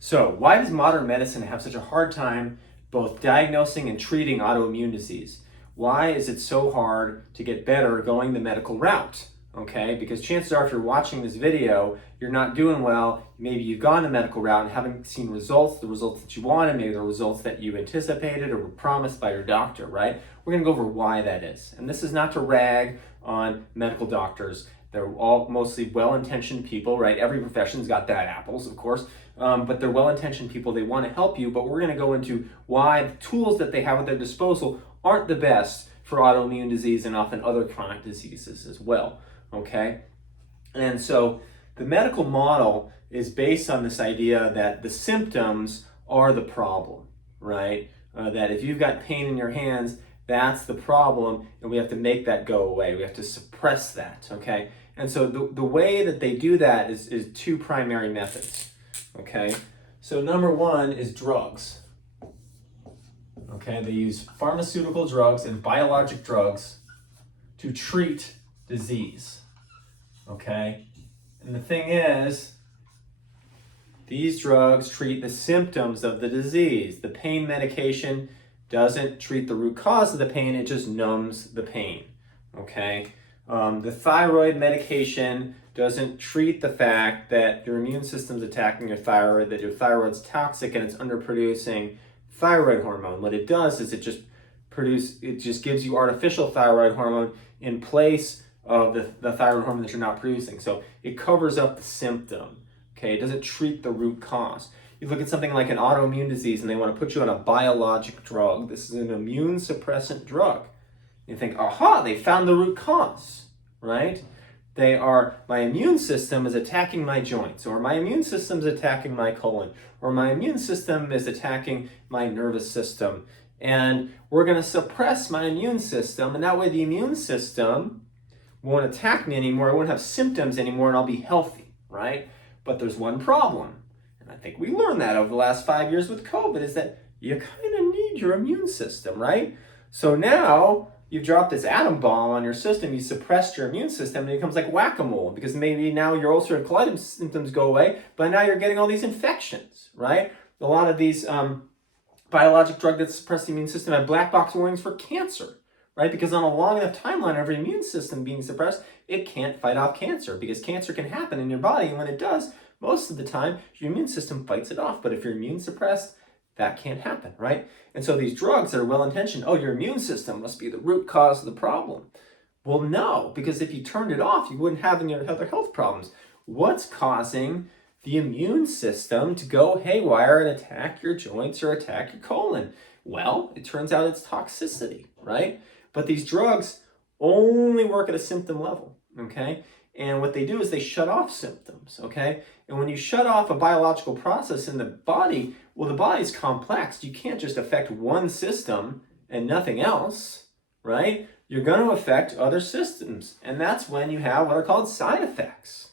So, why does modern medicine have such a hard time both diagnosing and treating autoimmune disease? Why is it so hard to get better going the medical route? Okay, because chances are if you're watching this video, you're not doing well. Maybe you've gone the medical route and haven't seen results, the results that you wanted, maybe the results that you anticipated or were promised by your doctor, right? We're gonna go over why that is. And this is not to rag on medical doctors. They're all mostly well-intentioned people, right? Every profession's got bad apples, of course, but they're well-intentioned people. They want to help you, but we're going to go into why the tools that they have at their disposal aren't the best for autoimmune disease and often other chronic diseases as well, okay? And so the medical model is based on this idea that the symptoms are the problem, right? That if you've got pain in your hands, that's the problem, and we have to make that go away. We have to suppress that, okay? And so the way that they do that is two primary methods, okay? So number one is drugs, okay? They use pharmaceutical drugs and biologic drugs to treat disease, okay? And the thing is, these drugs treat the symptoms of the disease. The pain medication doesn't treat the root cause of the pain, it just numbs the pain, okay? The thyroid medication doesn't treat the fact that your immune system's attacking your thyroid, that your thyroid's toxic and it's underproducing thyroid hormone. What it does is it just gives you artificial thyroid hormone in place of the thyroid hormone that you're not producing. So it covers up the symptom, okay? It doesn't treat the root cause. You look at something like an autoimmune disease and they want to put you on a biologic drug. This is an immune suppressant drug. You think, aha, they found the root cause, right? My immune system is attacking my joints, or my immune system is attacking my colon, or my immune system is attacking my nervous system. And we're going to suppress my immune system, and that way the immune system won't attack me anymore, I won't have symptoms anymore, and I'll be healthy, right? But there's one problem. I think we learned that over the last 5 years with COVID, is that you kind of need your immune system, right? So now you've dropped this atom bomb on your system, you suppressed your immune system, and it becomes like whack-a-mole, because maybe now your ulcerative colitis symptoms go away, but now you're getting all these infections, right? A lot of these biologic drugs that suppress the immune system have black box warnings for cancer, right? Because on a long enough timeline of your immune system being suppressed, it can't fight off cancer, because cancer can happen in your body, and when it does, most of the time, your immune system fights it off. But if you're immune suppressed, that can't happen, right? And so these drugs that are well-intentioned, oh, your immune system must be the root cause of the problem. Well, no, because if you turned it off, you wouldn't have any other health problems. What's causing the immune system to go haywire and attack your joints or attack your colon? Well, it turns out it's toxicity, right? But these drugs only work at a symptom level, okay? And what they do is they shut off symptoms, okay? And when you shut off a biological process in the body, well, the body's complex. You can't just affect one system and nothing else, right? You're going to affect other systems. And that's when you have what are called side effects,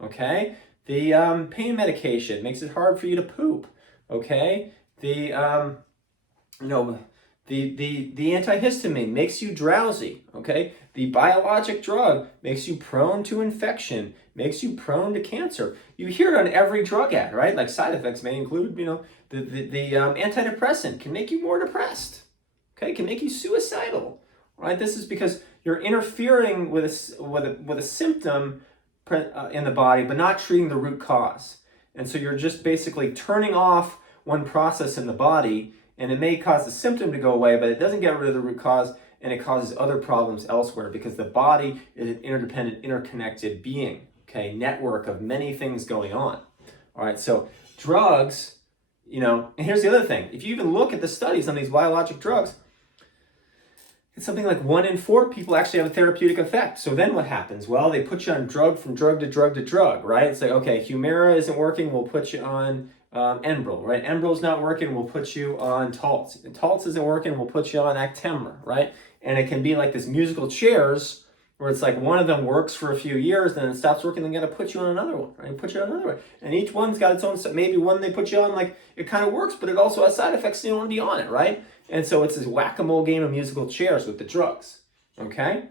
okay? The pain medication makes it hard for you to poop, okay? The antihistamine makes you drowsy, okay? The biologic drug makes you prone to infection, makes you prone to cancer. You hear it on every drug ad, right? Like side effects may include, the antidepressant can make you more depressed, okay? Can make you suicidal, right? This is because you're interfering with a symptom in the body, but not treating the root cause. And so you're just basically turning off one process in the body, and it may cause the symptom to go away, but it doesn't get rid of the root cause, and it causes other problems elsewhere, because the body is an interdependent, interconnected being, okay? Network of many things going on. All right, so drugs, and here's the other thing. If you even look at the studies on these biologic drugs, it's something like 1 in 4 people actually have a therapeutic effect. So then what happens? Well, they put you on drug from drug to drug to drug, right? It's like, okay, Humira isn't working, we'll put you on Enbrel, right? Enbrel's not working, we'll put you on Taltz. And Taltz isn't working, we'll put you on Actemra, right? And it can be like this musical chairs where it's like one of them works for a few years, then it stops working, then got to put you on another one, right? Put you on another one. And each one's got its own, maybe one they put you on, like it kind of works, but it also has side effects, so you don't want to be on it, right? And so it's this whack-a-mole game of musical chairs with the drugs, okay?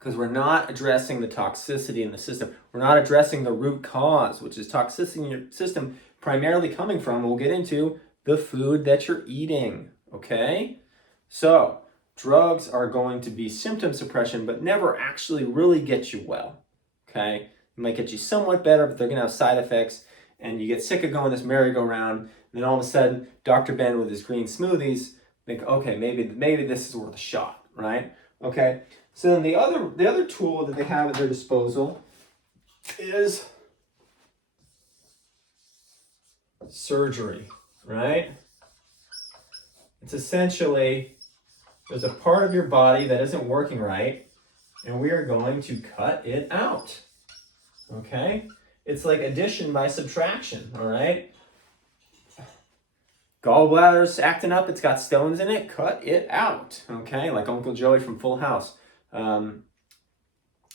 because we're not addressing the toxicity in the system. We're not addressing the root cause, which is toxicity in your system primarily coming from, we'll get into, the food that you're eating, okay? So, drugs are going to be symptom suppression, but never actually really get you well, okay? It might get you somewhat better, but they're gonna have side effects, and you get sick of going this merry-go-round, and then all of a sudden, Dr. Ben with his green smoothies, think, okay, maybe this is worth a shot, right? Okay, so then the other tool that they have at their disposal is surgery, right? It's essentially, there's a part of your body that isn't working right, and we are going to cut it out, okay? It's like addition by subtraction, all right? Gallbladder's acting up, it's got stones in it, cut it out, okay? Like Uncle Joey from Full House.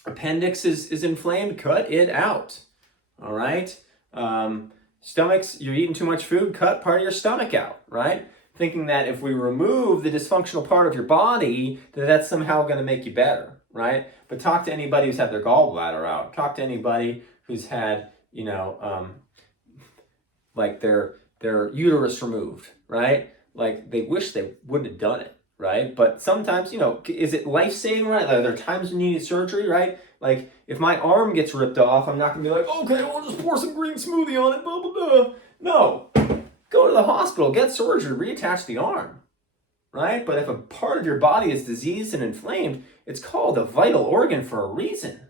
Appendix is inflamed, cut it out, all right? Stomachs, you're eating too much food, cut part of your stomach out, right? Thinking that if we remove the dysfunctional part of your body, that that's somehow going to make you better, right? But talk to anybody who's had their gallbladder out. Talk to anybody who's had, like their uterus removed, right? Like they wish they wouldn't have done it, right? But sometimes, is it life-saving, right? Like, are there times when you need surgery, right? Like if my arm gets ripped off, I'm not gonna be like, okay, I'll just pour some green smoothie on it, blah, blah, blah. No, go to the hospital, get surgery, reattach the arm, right? But if a part of your body is diseased and inflamed, it's called a vital organ for a reason,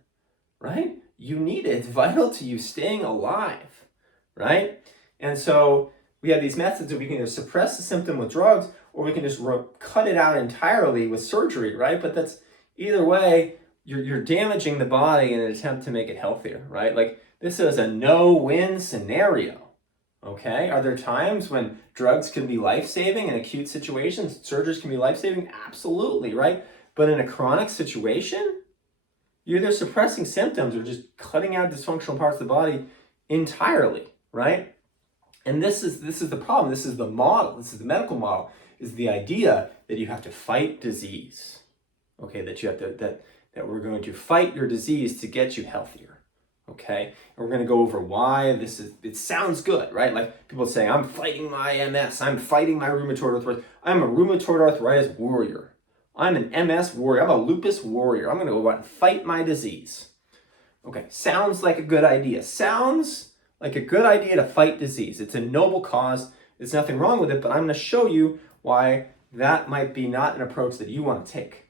right? You need it. It's vital to you staying alive, right? And so we have these methods that we can either suppress the symptom with drugs or we can just cut it out entirely with surgery, right? But that's either way, you're damaging the body in an attempt to make it healthier, right? Like this is a no-win scenario, okay? Are there times when drugs can be life-saving in acute situations? Surgeries can be life-saving? Absolutely, right? But in a chronic situation, you're either suppressing symptoms or just cutting out dysfunctional parts of the body entirely, right? And this is the problem. This is the model. This is the medical model. Is the idea that you have to fight disease. Okay, that you have to that we're going to fight your disease to get you healthier. Okay, and we're going to go over why this is. It sounds good, right? Like people say, I'm fighting my MS. I'm fighting my rheumatoid arthritis. I'm a rheumatoid arthritis warrior. I'm an MS warrior. I'm a lupus warrior. I'm going to go out and fight my disease. Okay, sounds like a good idea. Sounds like a good idea to fight disease. It's a noble cause. There's nothing wrong with it, but I'm going to show you why that might be not an approach that you want to take.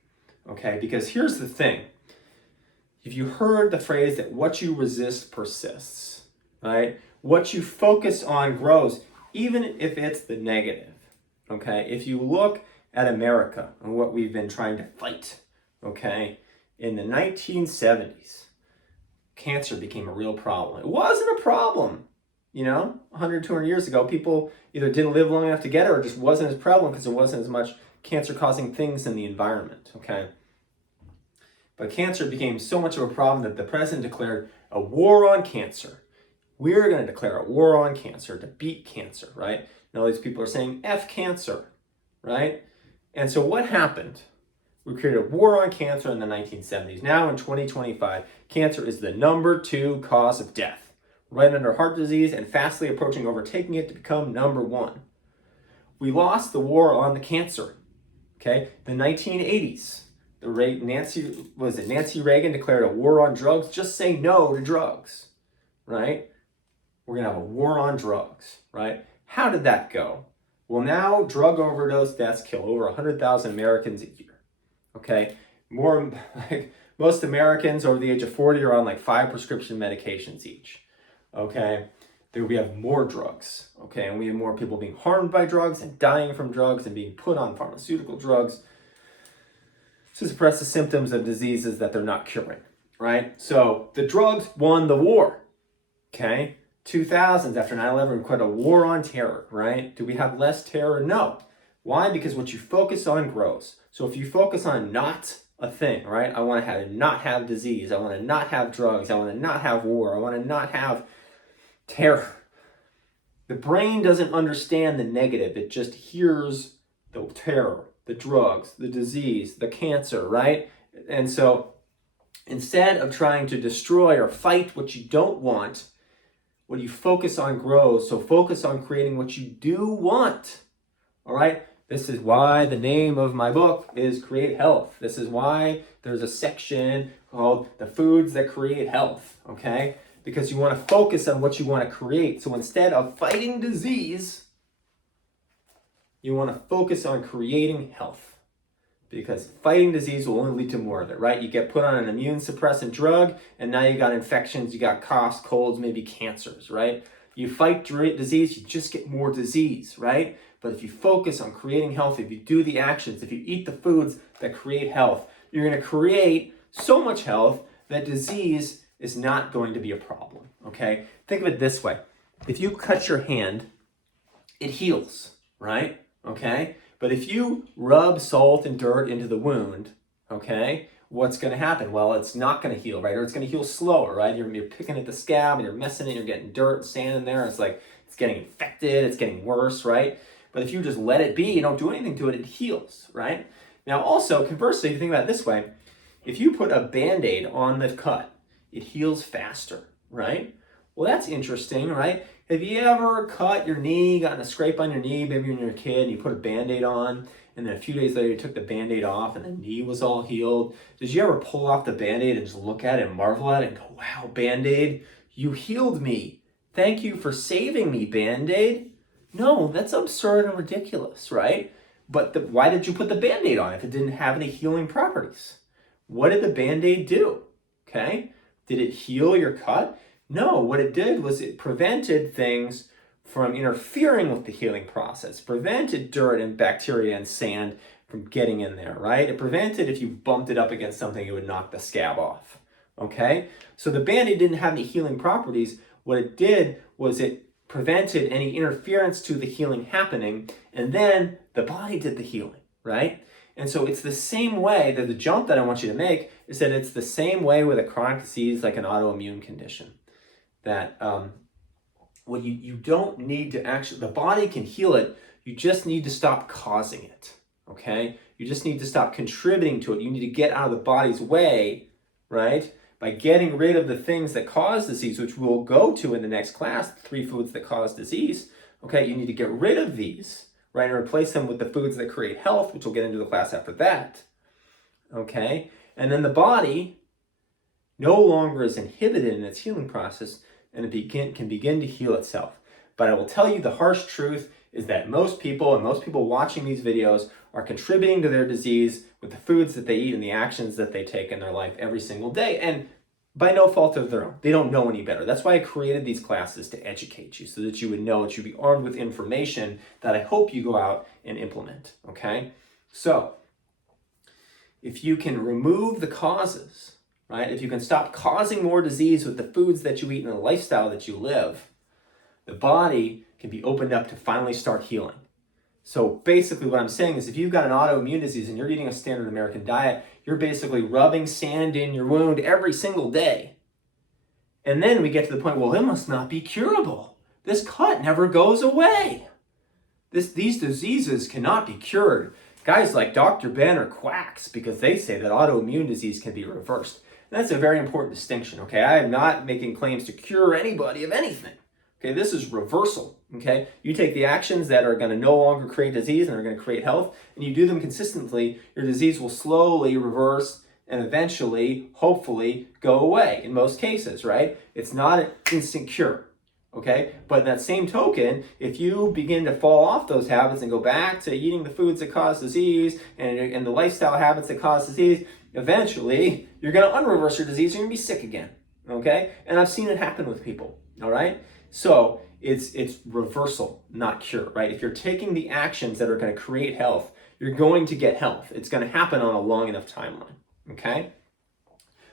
Okay, because here's the thing. If you heard the phrase that what you resist persists, right? What you focus on grows, even if it's the negative. Okay, if you look at America and what we've been trying to fight, okay, in the 1970s, cancer became a real problem. It wasn't a problem, 100, 200 years ago. People either didn't live long enough to get it or just wasn't as prevalent because there wasn't as much cancer-causing things in the environment, okay? But cancer became so much of a problem that the president declared a war on cancer. We're going to declare a war on cancer to beat cancer, right? And all these people are saying, F cancer, right? And so what happened? We created a war on cancer in the 1970s. Now in 2025, cancer is the number 2 cause of death, right under heart disease and fastly approaching overtaking it to become number 1. We lost the war on the cancer, okay? The 1980s, Nancy Reagan declared a war on drugs. Just say no to drugs, right? We're gonna have a war on drugs, right? How did that go? Well, now drug overdose deaths kill over 100,000 Americans a year. Okay, more like most Americans over the age of 40 are on like 5 prescription medications each. Okay, there we have more drugs. Okay, and we have more people being harmed by drugs and dying from drugs and being put on pharmaceutical drugs to suppress the symptoms of diseases that they're not curing. Right? So the drugs won the war. Okay, 2000s after 9/11, we quit a war on terror. Right? Do we have less terror? No. Why? Because what you focus on grows. So if you focus on not a thing, right? I want to not have disease. I want to not have drugs. I want to not have war. I want to not have terror. The brain doesn't understand the negative. It just hears the terror, the drugs, the disease, the cancer, right? And so Instead of trying to destroy or fight what you don't want, what you focus on grows. So focus on creating what you do want. All right? This is why the name of my book is Create Health. This is why there's a section called The Foods That Create Health. Okay? Because you want to focus on what you want to create. So instead of fighting disease, you want to focus on creating health. Because fighting disease will only lead to more of it, right? You get put on an immune suppressant drug, and now you got infections, you got coughs, colds, maybe cancers, right? You fight disease, you just get more disease, right? But if you focus on creating health, if you do the actions, if you eat the foods that create health, you're going to create so much health that disease is not going to be a problem, okay? Think of it this way. If you cut your hand, it heals, right? Okay? But if you rub salt and dirt into the wound, okay, what's going to happen? Well, it's not going to heal, right? Or it's going to heal slower, right? You're picking at the scab and you're messing it, you're getting dirt and sand in there. It's like it's getting infected, it's getting worse, right? But if you just let it be, you don't do anything to it, it heals, right? Now also, conversely, if you think about it this way, if you put a Band-Aid on the cut, it heals faster, right? Well, that's interesting, right? Have you ever cut your knee, gotten a scrape on your knee, maybe when you were a kid, and you put a Band-Aid on, and then a few days later you took the Band-Aid off and the knee was all healed? Did you ever pull off the Band-Aid and just look at it and marvel at it and go, wow, Band-Aid, you healed me. Thank you for saving me, Band-Aid. No, that's absurd and ridiculous, right? But why did you put the Band-Aid on if it didn't have any healing properties? What did the Band-Aid do? Okay? Did it heal your cut? No, what it did was it prevented things from interfering with the healing process, prevented dirt and bacteria and sand from getting in there, right? It prevented if you bumped it up against something, it would knock the scab off, okay? So the Band-Aid didn't have any healing properties. What it did was it prevented any interference to the healing happening, and then the body did the healing, right? And so it's the same way that the jump that I want you to make is that it's the same way with a chronic disease like an autoimmune condition. That what you don't need to actually, the body can heal it, you just need to stop causing it, okay? You just need to stop contributing to it. You need to get out of the body's way, right? By getting rid of the things that cause disease, which we'll go to in the next class, 3 foods that cause disease, okay? You need to get rid of these, right? And replace them with the foods that create health, which we'll get into the class after that, okay? And then the body no longer is inhibited in its healing process, and it can begin to heal itself. But I will tell you the harsh truth is that most people watching these videos are contributing to their disease with the foods that they eat and the actions that they take in their life every single day, and by no fault of their own. They don't know any better. That's why I created these classes, to educate you so that you would know, that you'd be armed with information that I hope you go out and implement, okay? So, if you can remove the causes, right? If you can stop causing more disease with the foods that you eat and the lifestyle that you live, the body can be opened up to finally start healing. So basically what I'm saying is if you've got an autoimmune disease and you're eating a standard American diet, you're basically rubbing sand in your wound every single day. And then we get to the point, well, it must not be curable. This cut never goes away. These diseases cannot be cured. Guys like Dr. Ben are quacks because they say that autoimmune disease can be reversed. And that's a very important distinction, okay? I am not making claims to cure anybody of anything. Okay, this is reversal, okay? You take the actions that are going to no longer create disease and are going to create health, and you do them consistently, your disease will slowly reverse and eventually, hopefully, go away in most cases, right? It's not an instant cure, okay? But in that same token, if you begin to fall off those habits and go back to eating the foods that cause disease and the lifestyle habits that cause disease, eventually, you're going to unreverse your disease, you're going to be sick again, okay? And I've seen it happen with people, all right? So it's reversal, not cure, right? If you're taking the actions that are going to create health, you're going to get health. It's going to happen on a long enough timeline, okay?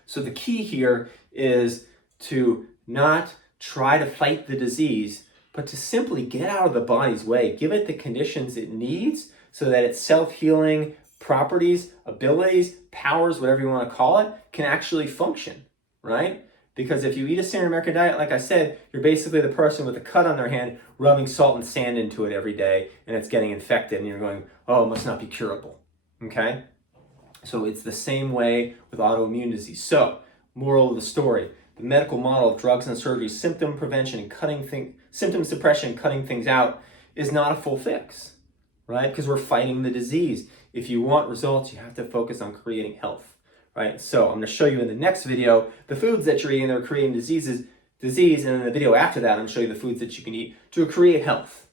So the key here is to not try to fight the disease, but to simply get out of the body's way, give it the conditions it needs so that its self-healing properties, abilities, powers, whatever you want to call it, can actually function, right? Because if you eat a standard American diet, like I said, you're basically the person with a cut on their hand rubbing salt and sand into it every day, and it's getting infected, and you're going, oh, it must not be curable, okay? So it's the same way with autoimmune disease. So, moral of the story, the medical model of drugs and surgery, symptom prevention and symptom suppression, cutting things out is not a full fix, right? Because we're fighting the disease. If you want results, you have to focus on creating health, right? So I'm going to show you in the next video the foods that you're eating that are creating disease, and in the video after that, I'm going to show you the foods that you can eat to create health,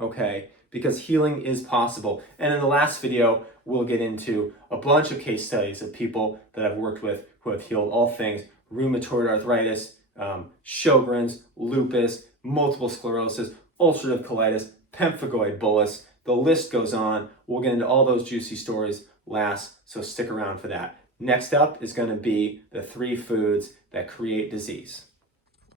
okay? Because healing is possible. And in the last video, we'll get into a bunch of case studies of people that I've worked with who have healed all things: rheumatoid arthritis, Sjogren's, lupus, multiple sclerosis, ulcerative colitis, pemphigoid bullous. The list goes on. We'll get into all those juicy stories last, so stick around for that. Next up is going to be the 3 foods that create disease.